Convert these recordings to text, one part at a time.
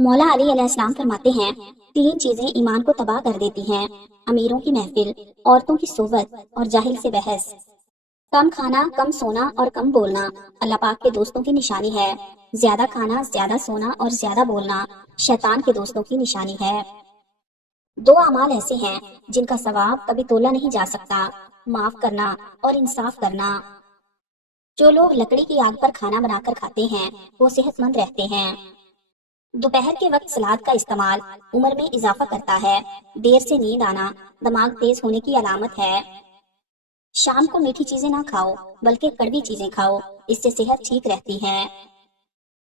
मौला अली अलैहिस्सलाम फरमाते हैं, तीन चीजें ईमान को तबाह कर देती हैं: अमीरों की महफिल, औरतों की सोबत और जाहिल से बहस। कम खाना, कम सोना और कम बोलना अल्लाह पाक के दोस्तों की निशानी है। ज्यादा खाना, ज्यादा सोना और ज्यादा बोलना शैतान के दोस्तों की निशानी है। दो अमाल ऐसे हैं जिनका सवाब कभी तोला नहीं जा सकता: माफ करना और इंसाफ करना। जो लोग लकड़ी की आग पर खाना बनाकर खाते हैं वो सेहतमंद रहते हैं। दोपहर के वक्त सलाद का इस्तेमाल उम्र में इजाफा करता है। देर से नींद आना दिमाग तेज होने की अलामत है। शाम को मीठी चीजें ना खाओ बल्कि कड़वी चीजें खाओ, इससे सेहत ठीक रहती है।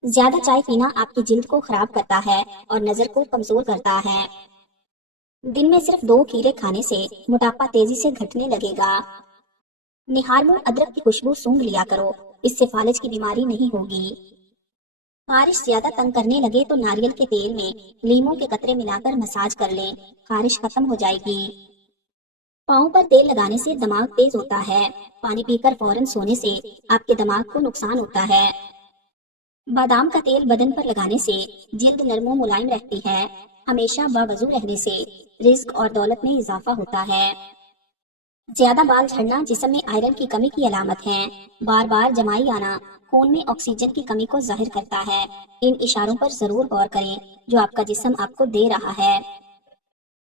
ज्यादा चाय पीना आपकी जिल्द को खराब करता है और नजर को कमजोर करता है। दिन में सिर्फ 2 खीरे खाने से मोटापा तेजी से घटने लगेगा। निहार मुंह अदरक की खुशबू सूंघ लिया करो, इससे फालिज की बीमारी नहीं होगी। खारिश ज्यादा तंग करने लगे तो नारियल के तेल में लीमों के कतरे मिलाकर मसाज कर लें, खारिश खत्म हो जाएगी। पाँव पर तेल लगाने से दिमाग तेज होता है। पानी पीकर फौरन सोने से आपके दिमाग को नुकसान होता है। बादाम का तेल बदन पर लगाने से जिल्द नरम और मुलायम रहती है। हमेशा बावजू रहने से रिज्क और दौलत में इजाफा होता है। ज्यादा बाल झड़ना जिस्म में आयरन की कमी की अलामत है। बार बार जमाई आना खून में ऑक्सीजन की कमी को जाहिर करता है। इन इशारों पर जरूर गौर करें जो आपका जिस्म आपको दे रहा है।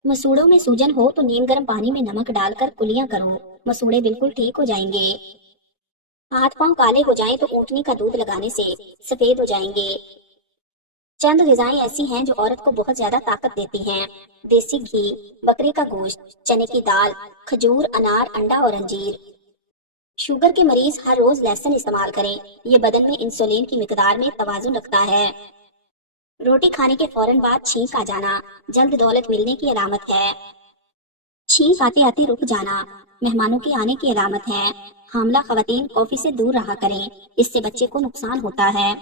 मसूड़ों में सूजन हो तो नीम गर्म पानी में नमक डालकर कुलियां करो, मसूड़े बिल्कुल ठीक हो जाएंगे। हाथ पांव काले हो जाएं तो ऊँटनी का दूध लगाने से सफेद हो जाएंगे। चंद ग़िज़ाएं ऐसी हैं जो औरत को बहुत ज्यादा ताकत देती हैं: देसी घी, बकरे का गोश्त, चने की दाल, खजूर, अनार, अंडा और अंजीर। शुगर के मरीज हर रोज लहसुन इस्तेमाल करें, ये बदन में इंसुलिन की मिकदार में तवाज़ुन रखता है। रोटी खाने के फौरन बाद छींक आ जाना जल्द दौलत मिलने की अलामत है। छींक आते आते रुक जाना मेहमानों के आने की अलामत है। हामला खवातीन कॉफी से दूर रहा करें, इससे बच्चे को नुकसान होता है।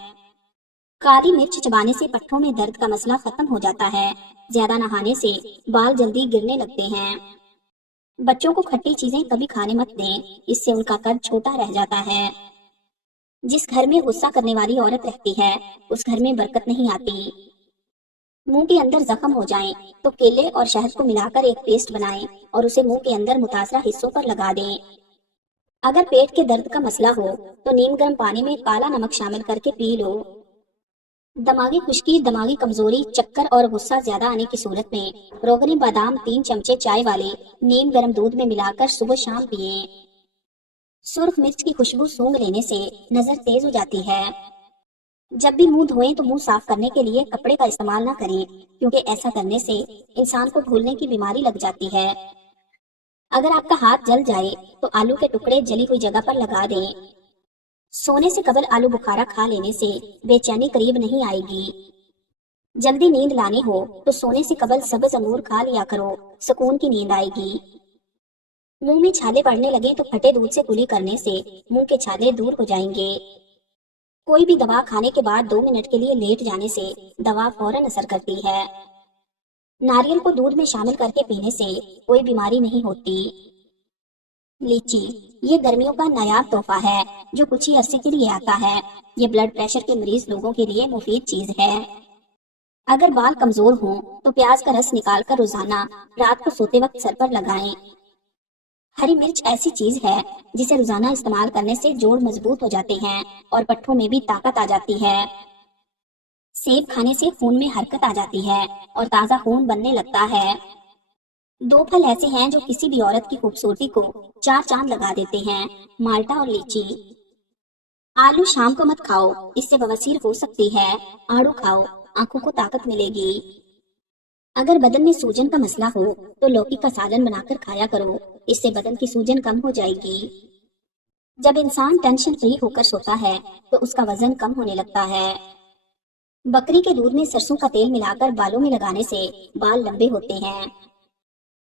काली मिर्च चबाने से पट्ठों में दर्द का मसला खत्म हो जाता है। ज्यादा नहाने से बाल जल्दी गिरने लगते हैं। बच्चों को खट्टी चीजें कभी खाने मत दें, इससे उनका कद छोटा रह जाता है। जिस घर में गुस्सा करने वाली औरत रहती है उस घर में बरकत नहीं आती। मुंह के अंदर जख्म हो जाएं तो केले और शहद को मिलाकर एक पेस्ट बनाएं और उसे मुंह के अंदर मुतासरा हिस्सों पर लगा दें। अगर पेट के दर्द का मसला हो तो नीम गर्म पानी में काला नमक शामिल करके पी लो। दिमागी खुश्की, दिमागी कमजोरी, चक्कर और गुस्सा ज्यादा आने की सूरत में रोगनी बादाम 3 चमचे चाय वाले नीम गर्म दूध में मिलाकर सुबह शाम पिए। सुर्ख मिर्च की खुशबू सूंघ लेने से नजर तेज हो जाती है। जब भी मुंह धोएं तो मुंह साफ करने के लिए कपड़े का इस्तेमाल ना करें, क्योंकि ऐसा करने से इंसान को भूलने की बीमारी लग जाती है। अगर आपका हाथ जल जाए तो आलू के टुकड़े जली हुई जगह पर लगा दें। सोने से कबल आलू बुखारा खा लेने से बेचैनी करीब नहीं आएगी। जल्दी नींद लानी हो तो सोने से कबल सब्ज अंगूर खा लिया करो, सुकून की नींद आएगी। मुंह में छाले पड़ने लगे तो फटे दूध से कुली करने से मुंह के छाले दूर हो जाएंगे। कोई भी दवा खाने के बाद 2 मिनट के लिए लेट जाने से दवा फौरन असर करती है। नारियल को दूध में शामिल करके पीने से कोई बीमारी नहीं होती। लीची, ये गर्मियों का नायाब तोहफा है जो कुछ ही अरसे के लिए आता है। ये ब्लड प्रेशर के मरीज लोगों के लिए मुफीद चीज है। अगर बाल कमजोर हों तो प्याज का रस निकालकर रोजाना रात को सोते वक्त सर पर लगाएं। हरी मिर्च ऐसी चीज है जिसे रोजाना इस्तेमाल करने से जोड़ मजबूत हो जाते हैं और पट्ठों में भी ताकत आ जाती है। सेब खाने से खून में हरकत आ जाती है और ताजा खून बनने लगता है। 2 फल ऐसे हैं जो किसी भी औरत की खूबसूरती को 4 चांद लगा देते हैं: माल्टा और लीची। आलू शाम को मत खाओ, इससे बवासीर हो सकती है। आड़ू खाओ, आंखों को ताकत मिलेगी। अगर बदन में सूजन का मसला हो तो लौकी का सालन बनाकर खाया करो, इससे बदन की सूजन कम हो जाएगी। जब इंसान टेंशन फ्री होकर सोता है तो उसका वजन कम होने लगता है। बकरी के दूध में सरसों का तेल मिलाकर बालों में लगाने से बाल लंबे होते हैं।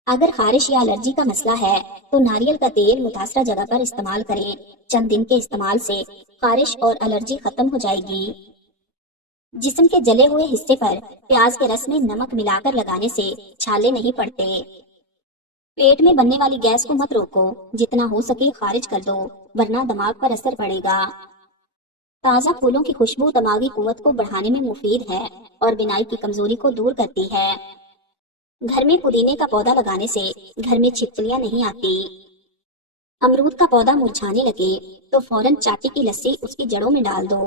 अगर खारिश या एलर्जी का मसला है तो नारियल का तेल मुतासरा जगह पर इस्तेमाल करें। चंद दिन के इस्तेमाल से खारिश और एलर्जी खत्म हो जाएगी। जिस्म के जले हुए हिस्से पर प्याज के रस में नमक मिलाकर लगाने से छाले नहीं पड़ते। पेट में बनने वाली गैस को मत रोको, जितना हो सके खारिज कर दो, वरना दिमाग पर असर पड़ेगा। تازہ پھولوں کی خوشبو دماغی قوت کو بڑھانے میں مفید ہے اور بینائی کی کمزوری کو دور کرتی ہے۔ گھر میں پودینے کا پودا لگانے سے گھر میں چھپکلیاں نہیں آتی۔ امرود کا پودا مرجھانے لگے تو فوراً چاٹی کی لسی اس کی جڑوں میں ڈال دو۔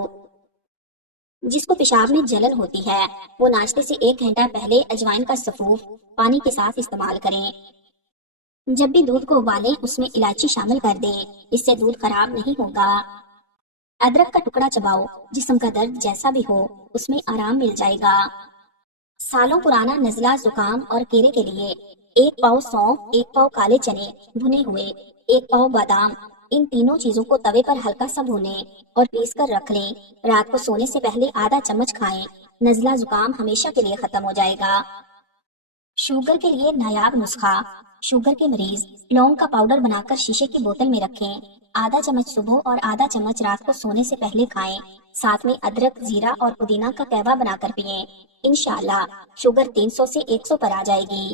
جس کو پیشاب میں جلن ہوتی ہے وہ ناشتے سے 1 گھنٹہ پہلے اجوائن کا سفوف پانی کے ساتھ استعمال کریں۔ جب بھی دودھ کو ابالیں اس میں الائچی شامل کر دیں، اس سے دودھ خراب نہیں ہوگا۔ ادرک کا ٹکڑا چباؤ، جسم کا درد جیسا بھی ہو اس میں آرام مل جائے گا۔ سالوں پرانا نزلہ زکام اور کیڑے کے لیے 1 پاؤ سونف، 1 پاؤ کالے چنے بھنے ہوئے، 1 پاؤ بادام، ان تینوں چیزوں کو توے پر ہلکا سا بھونیں اور پیس کر رکھ لیں۔ رات کو سونے سے پہلے آدھا چمچ کھائیں، نزلہ زکام ہمیشہ کے لیے ختم ہو جائے گا۔ شوگر کے لیے نایاب نسخہ۔ شوگر کے مریض لونگ کا پاؤڈر بنا کر شیشے کی بوتل میں رکھیں، آدھا چمچ صبح اور آدھا چمچ رات کو سونے سے پہلے کھائیں، ساتھ میں ادرک، زیرہ اور پودینہ کا قہوہ بنا کر پئیں۔ انشاءاللہ شوگر 300 سے 100 پر آ جائے گی۔